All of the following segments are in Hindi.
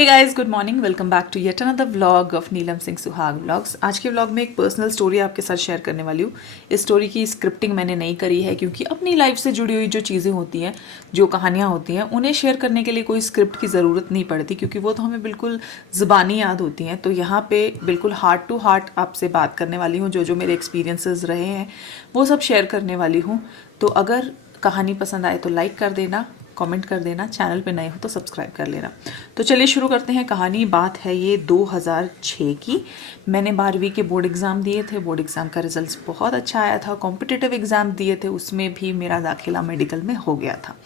Hey guys, good morning. Welcome back to yet another vlog of Neelam Singh Suhag vlogs. आज के व्लॉग में एक पर्सनल स्टोरी आपके साथ शेयर करने वाली हूँ। इस स्टोरी की स्क्रिप्टिंग मैंने नहीं करी है क्योंकि अपनी लाइफ से जुड़ी हुई जो चीज़ें होती हैं, जो कहानियाँ होती हैं, उन्हें शेयर करने के लिए कोई स्क्रिप्ट की ज़रूरत नहीं पड़ती क्योंकि वो तो हमें बिल्कुल ज़ुबानी याद होती हैं। तो यहाँ पे बिल्कुल हार्ट टू हार्ट आपसे बात करने वाली हूँ। जो जो मेरे एक्सपीरियंसेस रहे हैं वो सब शेयर करने वाली हूँ। तो अगर कहानी पसंद आए तो लाइक कर देना, कमेंट कर देना, चैनल पे नए हो तो सब्सक्राइब कर लेना। तो चलिए शुरू करते हैं कहानी। बात है ये 2006 की। मैंने 12वीं के बोर्ड एग्ज़ाम दिए थे। बोर्ड एग्ज़ाम का रिजल्ट बहुत अच्छा आया था। कॉम्पिटिटिव एग्ज़ाम दिए थे, उसमें भी मेरा दाखिला मेडिकल में हो गया था।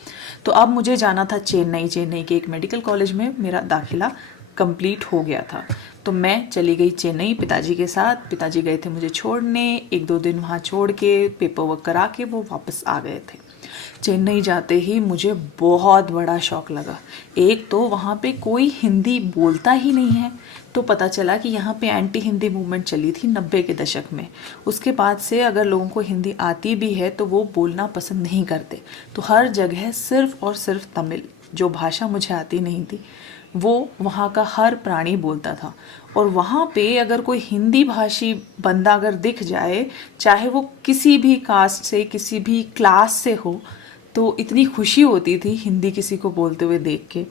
तो अब मुझे जाना था चेन्नई। चेन्नई के एक मेडिकल कॉलेज में मेरा दाखिला कंप्लीट हो गया था। तो मैं चली गई चेन्नई पिताजी के साथ। पिताजी गए थे मुझे छोड़ने। 1-2 दिन वहाँ छोड़ के पेपर वर्क करा के वो वापस आ गए थे। चेन्नई जाते ही मुझे बहुत बड़ा शौक लगा। एक तो वहाँ पे कोई हिंदी बोलता ही नहीं है। तो पता चला कि यहाँ पे एंटी हिंदी मूवमेंट चली थी 90 के दशक में। उसके बाद से अगर लोगों को हिंदी आती भी है तो वो बोलना पसंद नहीं करते। तो हर जगह सिर्फ और सिर्फ तमिल, जो भाषा मुझे आती नहीं थी, वो वहाँ का हर प्राणी बोलता था। और वहाँ पे अगर कोई हिंदी भाषी बंदा अगर दिख जाए, चाहे वो किसी भी कास्ट से, किसी भी क्लास से हो, तो इतनी खुशी होती थी हिंदी किसी को बोलते हुए देख के।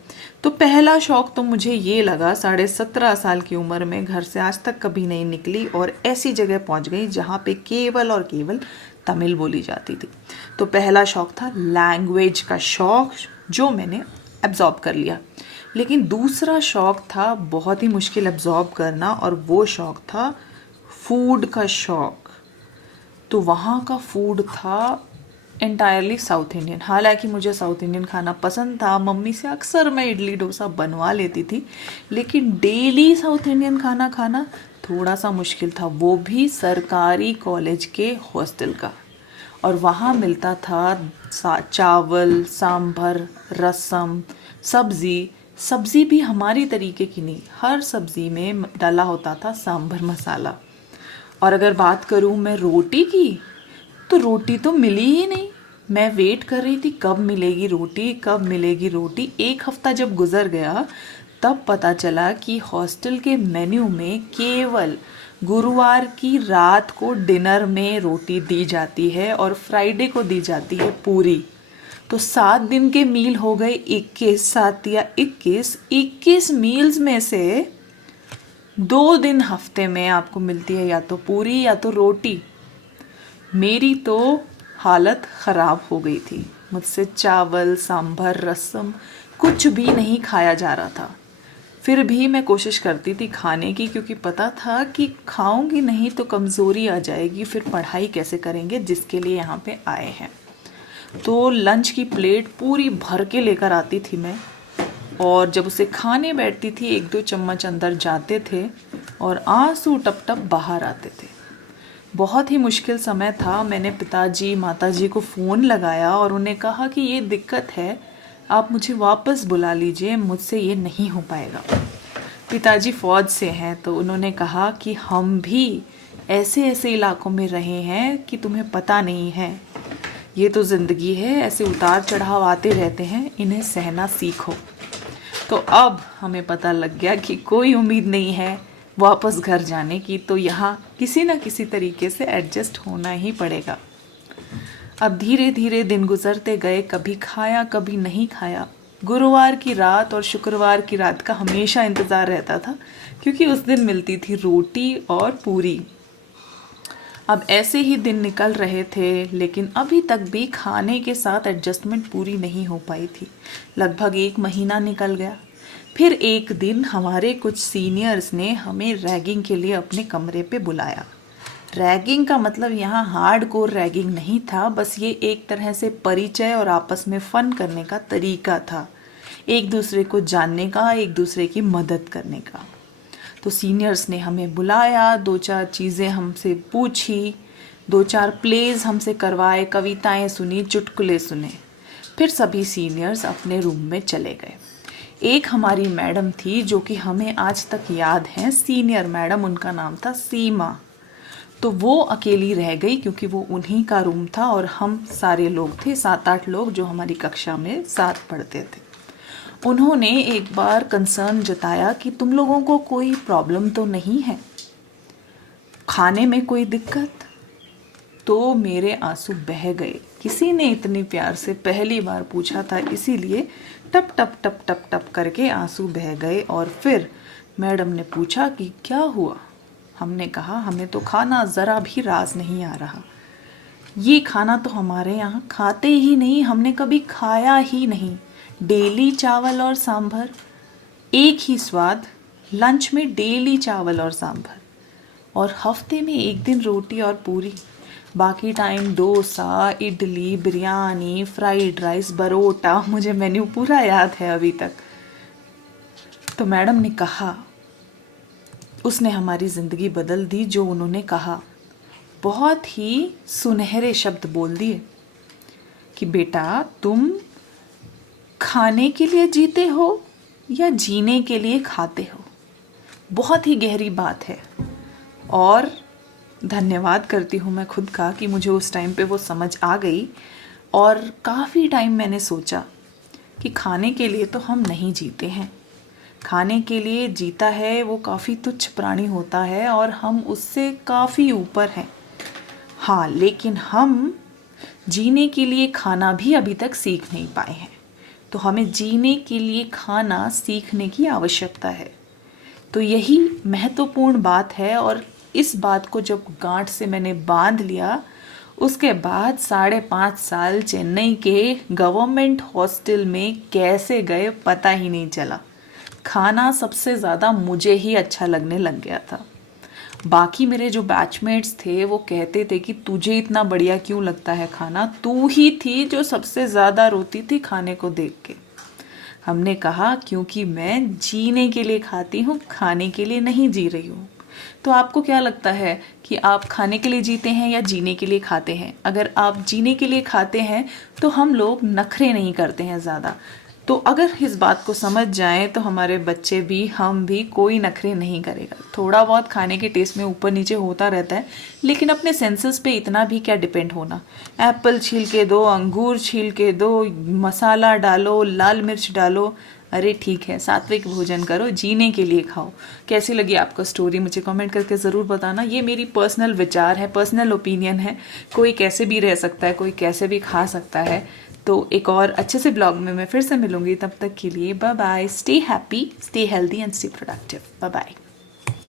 तो पहला शौक तो मुझे ये लगा, 17.5 साल की उम्र में घर से आज तक कभी नहीं निकली और ऐसी जगह पहुँच गई जहाँ पे केवल और केवल तमिल बोली जाती थी। तो पहला शौक था लैंग्वेज का शौक, जो मैंने एब्जॉर्ब कर लिया। लेकिन दूसरा शौक था बहुत ही मुश्किल एब्जॉर्ब करना, और वो शौक था फूड का शौक। तो वहाँ का फूड था एंटायरली साउथ इंडियन। हालांकि मुझे साउथ इंडियन खाना पसंद था, मम्मी से अक्सर मैं इडली डोसा बनवा लेती थी, लेकिन डेली साउथ इंडियन खाना खाना थोड़ा सा मुश्किल था, वो भी सरकारी कॉलेज के हॉस्टल का। और वहाँ मिलता था चावल, सांभर, रसम, सब्ज़ी। सब्ज़ी भी हमारी तरीके की नहीं, हर सब्ज़ी में डाला होता था सांभर मसाला। और अगर बात करूँ मैं रोटी की, तो रोटी तो मिली ही नहीं। मैं वेट कर रही थी कब मिलेगी रोटी, कब मिलेगी रोटी। एक हफ्ता जब गुजर गया तब पता चला कि हॉस्टल के मेन्यू में केवल गुरुवार की रात को डिनर में रोटी दी जाती है और फ्राइडे को दी जाती है पूरी। तो 7 दिन के मील हो गए 21, 7 या 21 मील्स में से 2 दिन हफ्ते में आपको मिलती है या तो पूरी या तो रोटी। मेरी तो हालत ख़राब हो गई थी। मुझसे चावल, सांभर, रसम कुछ भी नहीं खाया जा रहा था। फिर भी मैं कोशिश करती थी खाने की, क्योंकि पता था कि खाऊंगी नहीं तो कमज़ोरी आ जाएगी, फिर पढ़ाई कैसे करेंगे जिसके लिए यहाँ पे आए हैं। तो लंच की प्लेट पूरी भर के लेकर आती थी मैं, और जब उसे खाने बैठती थी 1-2 चम्मच अंदर जाते थे और आंसू टप टप बाहर आते थे। बहुत ही मुश्किल समय था। मैंने पिताजी माताजी को फ़ोन लगाया और उन्हें कहा कि ये दिक्कत है, आप मुझे वापस बुला लीजिए, मुझसे ये नहीं हो पाएगा। पिताजी फ़ौज से हैं, तो उन्होंने कहा कि हम भी ऐसे ऐसे इलाकों में रहे हैं कि तुम्हें पता नहीं है। ये तो ज़िंदगी है, ऐसे उतार चढ़ाव आते रहते हैं, इन्हें सहना सीखो। तो अब हमें पता लग गया कि कोई उम्मीद नहीं है वापस घर जाने की, तो यहाँ किसी न किसी तरीके से एडजस्ट होना ही पड़ेगा। अब धीरे धीरे दिन गुजरते गए, कभी खाया कभी नहीं खाया। गुरुवार की रात और शुक्रवार की रात का हमेशा इंतज़ार रहता था, क्योंकि उस दिन मिलती थी रोटी और पूरी। अब ऐसे ही दिन निकल रहे थे, लेकिन अभी तक भी खाने के साथ एडजस्टमेंट पूरी नहीं हो पाई थी। लगभग 1 महीना निकल गया। फिर एक दिन हमारे कुछ सीनियर्स ने हमें रैगिंग के लिए अपने कमरे पे बुलाया। रैगिंग का मतलब यहाँ हार्डकोर रैगिंग नहीं था, बस ये एक तरह से परिचय और आपस में फ़न करने का तरीका था, एक दूसरे को जानने का, एक दूसरे की मदद करने का। तो सीनियर्स ने हमें बुलाया, 2-4 चीज़ें हमसे पूछी, 2-4 प्लेज हमसे करवाए, कविताएं सुनी, चुटकुले सुने। फिर सभी सीनियर्स अपने रूम में चले गए। एक हमारी मैडम थी जो कि हमें आज तक याद है, सीनियर मैडम, उनका नाम था सीमा। तो वो अकेली रह गई क्योंकि वो उन्हीं का रूम था और हम सारे लोग थे, 7-8 लोग जो हमारी कक्षा में साथ पढ़ते थे। उन्होंने एक बार कंसर्न जताया कि तुम लोगों को कोई प्रॉब्लम तो नहीं है, खाने में कोई दिक्कत। तो मेरे आंसू बह गए। किसी ने इतने प्यार से पहली बार पूछा था, इसीलिए टप टप टप टप टप करके आंसू बह गए। और फिर मैडम ने पूछा कि क्या हुआ। हमने कहा हमें तो खाना ज़रा भी रास नहीं आ रहा। ये खाना तो हमारे यहाँ खाते ही नहीं, हमने कभी खाया ही नहीं। डेली चावल और सांभर, एक ही स्वाद, लंच में डेली चावल और सांभर, और हफ्ते में एक दिन रोटी और पूरी, बाकी time dosa, idli, biryani, fried rice, Barota. मुझे मेन्यू पूरा याद है अभी तक। तो मैडम ने कहा, उसने हमारी ज़िंदगी बदल दी जो उन्होंने कहा। बहुत ही सुनहरे शब्द बोल दिए कि बेटा तुम खाने के लिए जीते हो या जीने के लिए खाते हो। बहुत ही गहरी बात है और धन्यवाद करती हूँ मैं खुद का कि मुझे उस टाइम पे वो समझ आ गई। और काफ़ी टाइम मैंने सोचा कि खाने के लिए तो हम नहीं जीते हैं, खाने के लिए जीता है वो काफ़ी तुच्छ प्राणी होता है और हम उससे काफ़ी ऊपर हैं। हाँ, लेकिन हम जीने के लिए खाना भी अभी तक सीख नहीं पाए हैं, तो हमें जीने के लिए खाना सीखने की आवश्यकता है। तो यही महत्वपूर्ण बात है। और इस बात को जब गांठ से मैंने बांध लिया, उसके बाद 5.5 साल चेन्नई के गवर्नमेंट हॉस्टल में कैसे गए पता ही नहीं चला। खाना सबसे ज़्यादा मुझे ही अच्छा लगने लग गया था। बाकी मेरे जो बैचमेट्स थे वो कहते थे कि तुझे इतना बढ़िया क्यों लगता है खाना, तू ही थी जो सबसे ज़्यादा रोती थी खाने को देख के। हमने कहा क्योंकि मैं जीने के लिए खाती हूँ, खाने के लिए नहीं जी रही हूँ। तो आपको क्या लगता है कि आप खाने के लिए जीते हैं या जीने के लिए खाते हैं? अगर आप जीने के लिए खाते हैं तो हम लोग नखरे नहीं करते हैं ज़्यादा। तो अगर इस बात को समझ जाएं तो हमारे बच्चे भी, हम भी, कोई नखरे नहीं करेगा। थोड़ा बहुत खाने के टेस्ट में ऊपर नीचे होता रहता है, लेकिन अपने सेंसेस पे इतना भी क्या डिपेंड होना। एप्पल छील के दो, अंगूर छील के दो, मसाला डालो, लाल मिर्च डालो, अरे ठीक है, सात्विक भोजन करो, जीने के लिए खाओ। कैसी लगी आपको स्टोरी मुझे कमेंट करके ज़रूर बताना। ये मेरी पर्सनल विचार है, पर्सनल ओपिनियन है। कोई कैसे भी रह सकता है, कोई कैसे भी खा सकता है। तो एक और अच्छे से ब्लॉग में मैं फिर से मिलूंगी। तब तक के लिए bye bye, stay happy, stay healthy and stay productive. Bye bye.